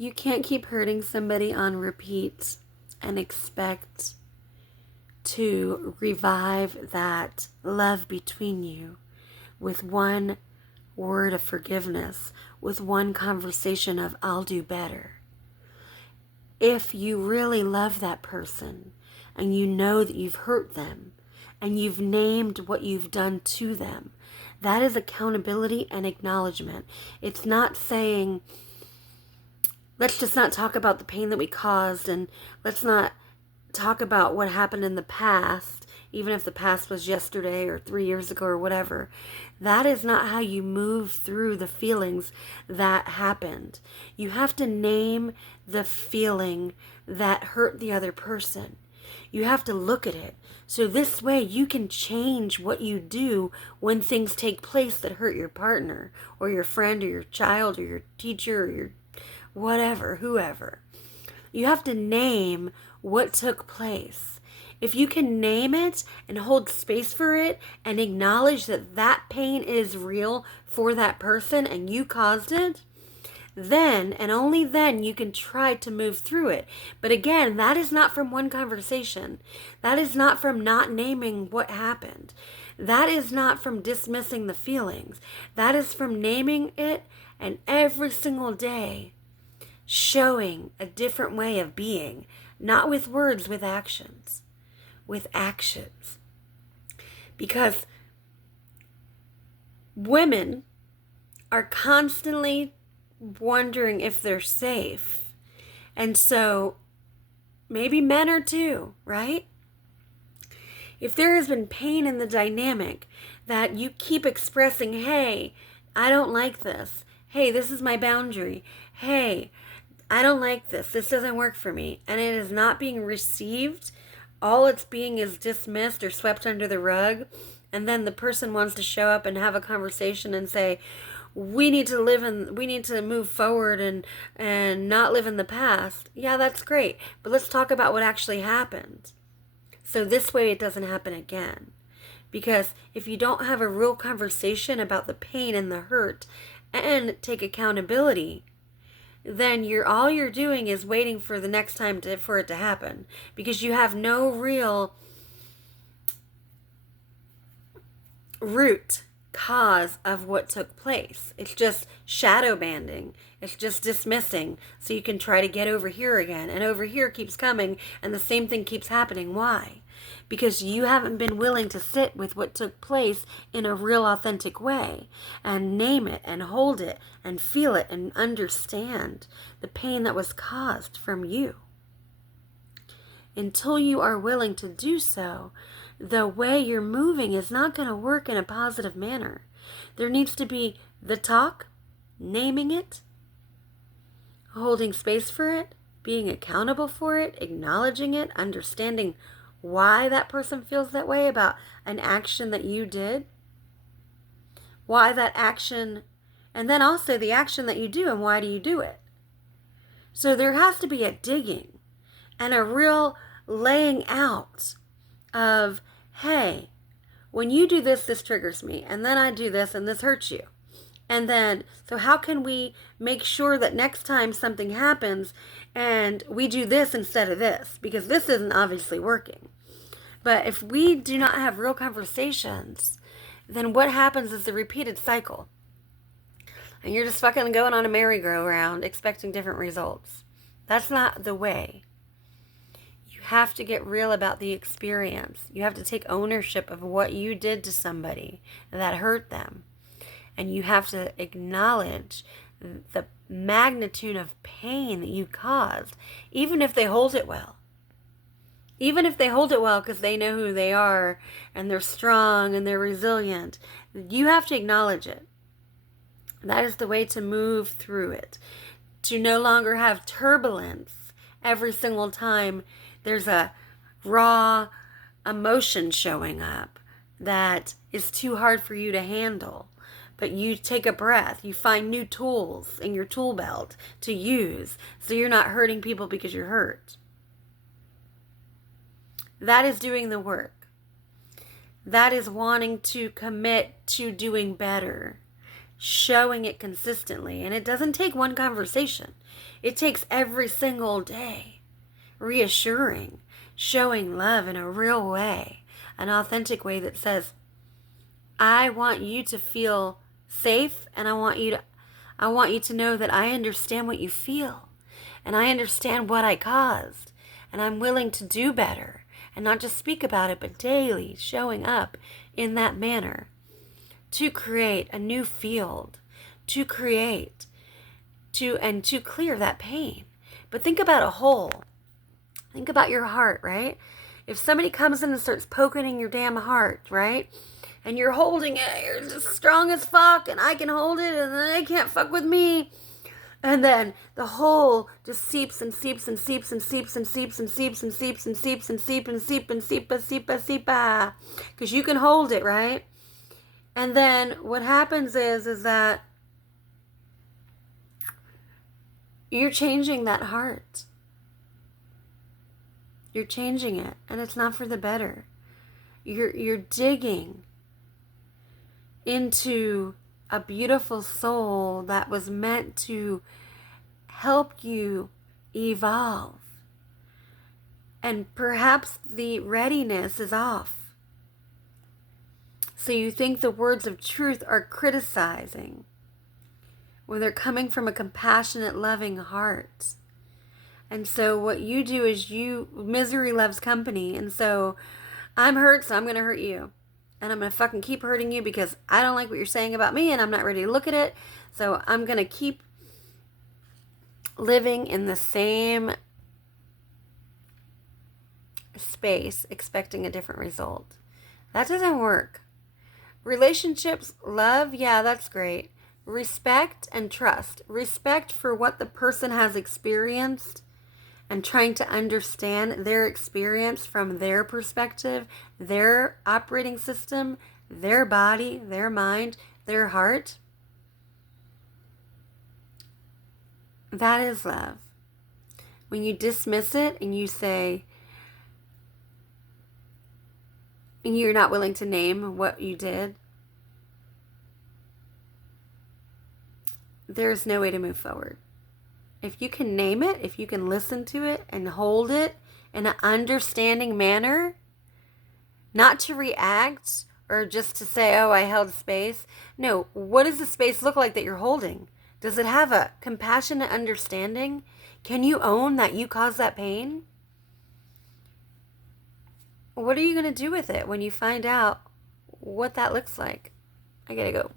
You can't keep hurting somebody on repeat and expect to revive that love between you with one word of forgiveness, with one conversation of I'll do better. If you really love that person and you know that you've hurt them and you've named what you've done to them, that is accountability and acknowledgement. It's not saying, let's just not talk about the pain that we caused, and let's not talk about what happened in the past, even if the past was yesterday or 3 years ago or whatever. That is not how you move through the feelings that happened. You have to name the feeling that hurt the other person. You have to look at it. So this way you can change what you do when things take place that hurt your partner or your friend or your child or your teacher or your whatever, whoever. You have to name what took place. If you can name it and hold space for it and acknowledge that that pain is real for that person and you caused it, then and only then you can try to move through it. But again, that is not from one conversation. That is not from not naming what happened. That is not from dismissing the feelings. That is from naming it and every single day showing a different way of being, not with words, with actions. With actions. Because women are constantly wondering if they're safe. And so maybe men are too, right? If there has been pain in the dynamic that you keep expressing, hey, I don't like this. Hey, this is my boundary. Hey, I don't like this. This doesn't work for me. And it is not being received. All it's being is dismissed or swept under the rug. And then the person wants to show up and have a conversation and say, we need to move forward and not live in the past. Yeah, that's great. But let's talk about what actually happened. So this way it doesn't happen again. Because if you don't have a real conversation about the pain and the hurt and take accountability, then all you're doing is waiting for the next time for it to happen, because you have no real root cause of what took place. It's just shadow banding. It's just dismissing so you can try to get over here again, and over here keeps coming and the same thing keeps happening. Why? Because you haven't been willing to sit with what took place in a real authentic way and name it and hold it and feel it and understand the pain that was caused from you. Until you are willing to do so, the way you're moving is not going to work in a positive manner. There needs to be the talk, naming it, holding space for it, being accountable for it, acknowledging it, understanding why that person feels that way about an action that you did, why that action, and then also the action that you do and why do you do it. So there has to be a digging and a real laying out of, hey, when you do this, this triggers me, and then I do this and this hurts you. And then, so how can we make sure that next time something happens and we do this instead of this? Because this isn't obviously working. But if we do not have real conversations, then what happens is the repeated cycle. And you're just fucking going on a merry-go-round expecting different results. That's not the way. You have to get real about the experience. You have to take ownership of what you did to somebody that hurt them. And you have to acknowledge the magnitude of pain that you caused, even if they hold it well. Even if they hold it well because they know who they are and they're strong and they're resilient, you have to acknowledge it. That is the way to move through it. To no longer have turbulence every single time there's a raw emotion showing up that is too hard for you to handle. But you take a breath, you find new tools in your tool belt to use so you're not hurting people because you're hurt. That is doing the work. That is wanting to commit to doing better. showing it consistently. And it doesn't take one conversation, it takes every single day. Reassuring, showing love in a real way, an authentic way that says, I want you to feel safe, and I want you to know that I understand what you feel, and I understand what I caused, and I'm willing to do better, and not just speak about it, but daily showing up in that manner to create a new field, to clear that pain. But think about a hole. Think about your heart, right? If somebody comes in and starts poking in your damn heart, right? And you're holding it, you're just strong as fuck, and I can hold it, and then they can't fuck with me. And then the hole just seeps and seeps and seeps and seeps and seeps and seeps and seeps and seeps and seeps and seeps and seeps. Because you can hold it, right? And then what happens is that you're changing that heart. You're changing it, and it's not for the better. You're digging into a beautiful soul that was meant to help you evolve. And perhaps the readiness is off. So you think the words of truth are criticizing when they're coming from a compassionate, loving heart. And so what you do is misery loves company. And so I'm hurt, so I'm going to hurt you. And I'm going to fucking keep hurting you because I don't like what you're saying about me and I'm not ready to look at it. So I'm going to keep living in the same space expecting a different result. That doesn't work. Relationships, love, yeah, that's great. Respect and trust. Respect for what the person has experienced and trying to understand their experience from their perspective, their operating system, their body, their mind, their heart. That is love. When you dismiss it and you say, and you're not willing to name what you did, there's no way to move forward. If you can name it, if you can listen to it and hold it in an understanding manner, not to react or just to say, oh, I held space. No, what does the space look like that you're holding? Does it have a compassionate understanding? Can you own that you caused that pain? What are you going to do with it when you find out what that looks like? I gotta go.